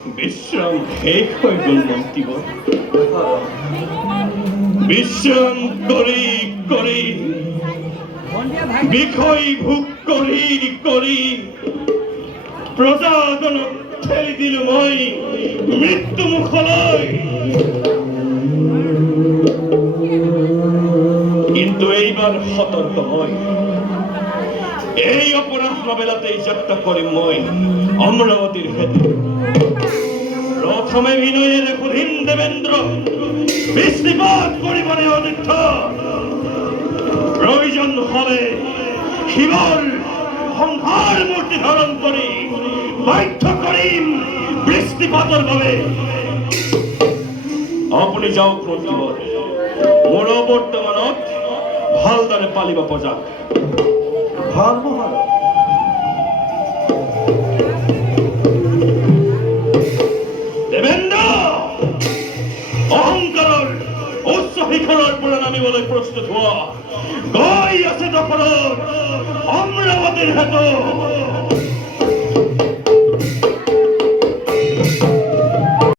বিশ্রাম শেষ হয়ে গেল মন্ত্রীবর। বিশ্রাম করি করি বিষয় ভোগ করি করি প্রজাজন ঠেলি দিল মই মৃত্যু মুখলৈ। কিন্তু এইবার সতর্ক মই, এই অপরাহ্ন বেলাতেই যাত্রা করি মই অমরাবতীর হেতু। প্রথমে বিনয়ের কুলীন দেবেন্দ্র বৃষ্টিপাত পরিমাণে অনিষ্ঠ, প্রয়োজন হলে শিবল সংহার মূর্তি ধারণ করি বাধ্য করিম বৃষ্টিপাতের ভাবে। আপনি যাও প্রতিবর মোর বর্তমানত ভালদারে পালিবা পজা। ভাল মহারাজ। দেবেন্দ্র অহংকার উচ্চ শিখরের পরে নামিবলৈ প্রস্তুত হওয়া। গৈ আছে দখলত অমরাবতীর হেতু।